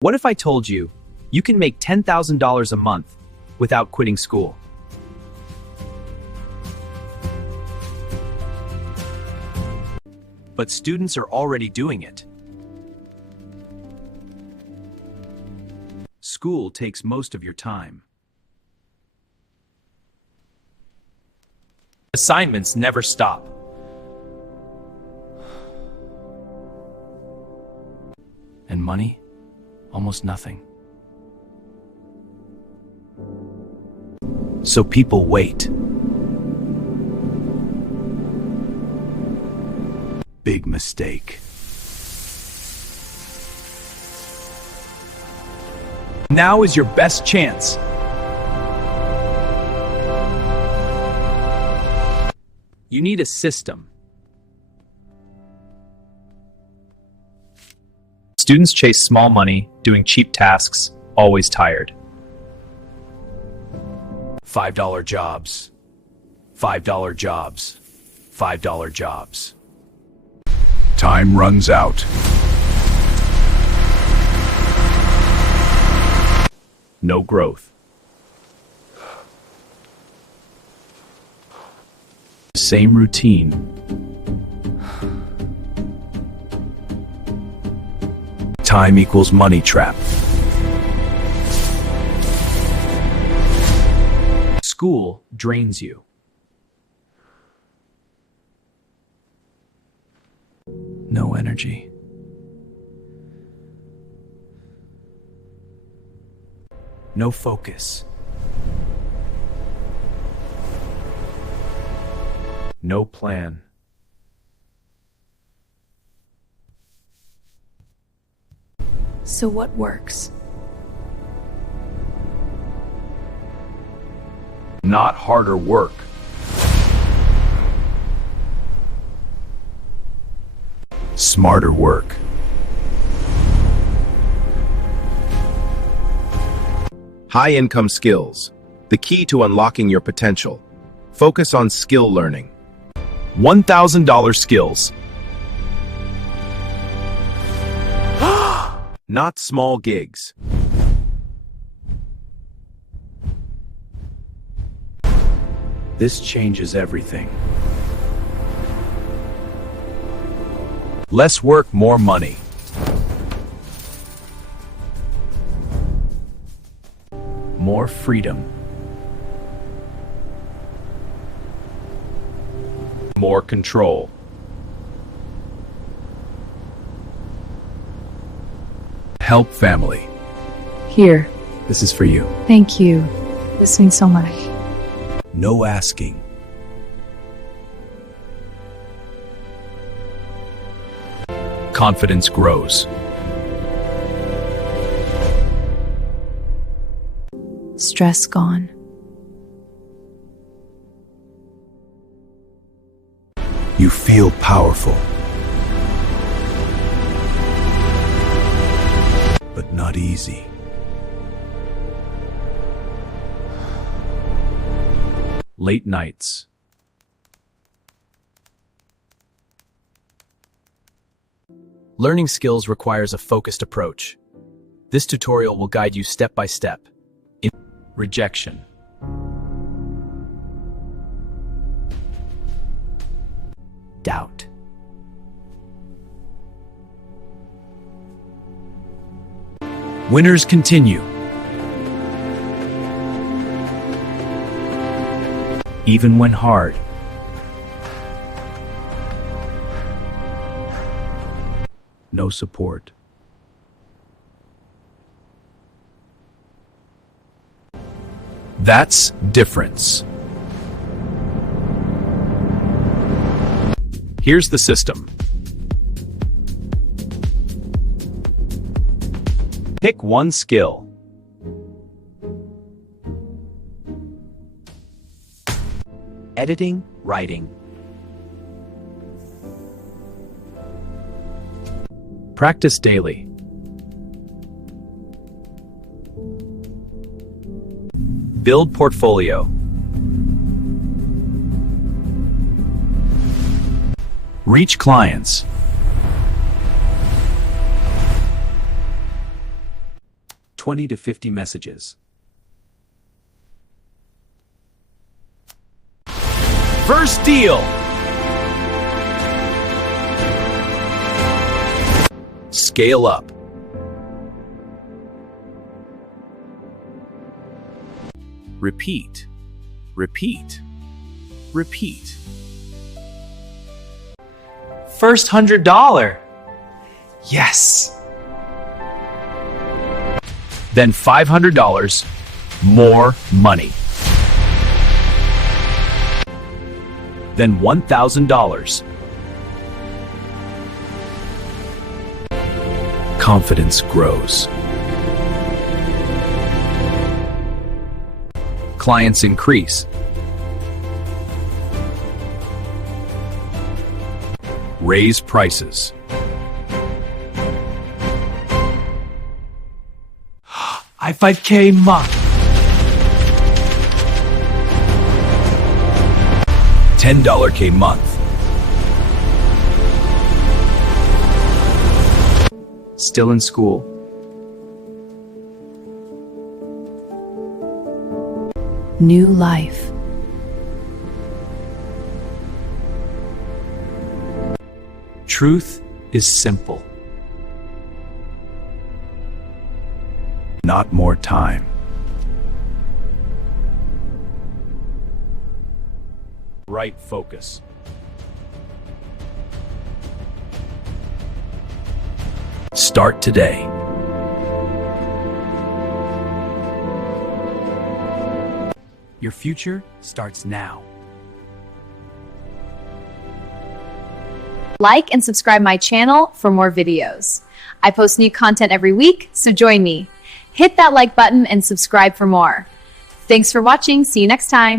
What if I told you you can make $10,000 a month without quitting school? But students are already doing it. School takes most of your time. Assignments never stop. And money? Almost nothing. So people wait. Big mistake. Now is your best chance. You need a system. Students chase small money, doing cheap tasks, always tired. $5 jobs. $5 jobs. $5 jobs. Time runs out. No growth. Same routine. Time equals money trap. School drains you. No energy. No focus. No plan. So what works? Not harder work. Smarter work. High-income skills. The key to unlocking your potential. Focus on skill learning. $1,000 skills. Not small gigs. This changes everything. Less work, more money. More freedom. More control. Help family. Here. This is for you. Thank you. This means so much. No asking. Confidence grows. Stress gone. You feel powerful. But not easy. Late nights. Learning skills requires a focused approach. This tutorial will guide you step by step. Rejection. Doubt. Winners continue. Even when hard. No support. That's difference. Here's the system. Pick one skill. Editing, writing. Practice daily. Build portfolio. Reach clients. 20 to 50 messages. First deal! Scale up. Repeat. Repeat. Repeat. First $100. Yes. Then $500 more money. Then $1,000. Confidence grows. Clients increase. Raise prices. I 5K month. $10K month. Still in school. New life. Truth is simple. Not more time. Right focus. Start today. Your future starts now. Like and subscribe my channel for more videos. I post new content every week, so join me. Hit that like button and subscribe for more. Thanks for watching. See you next time.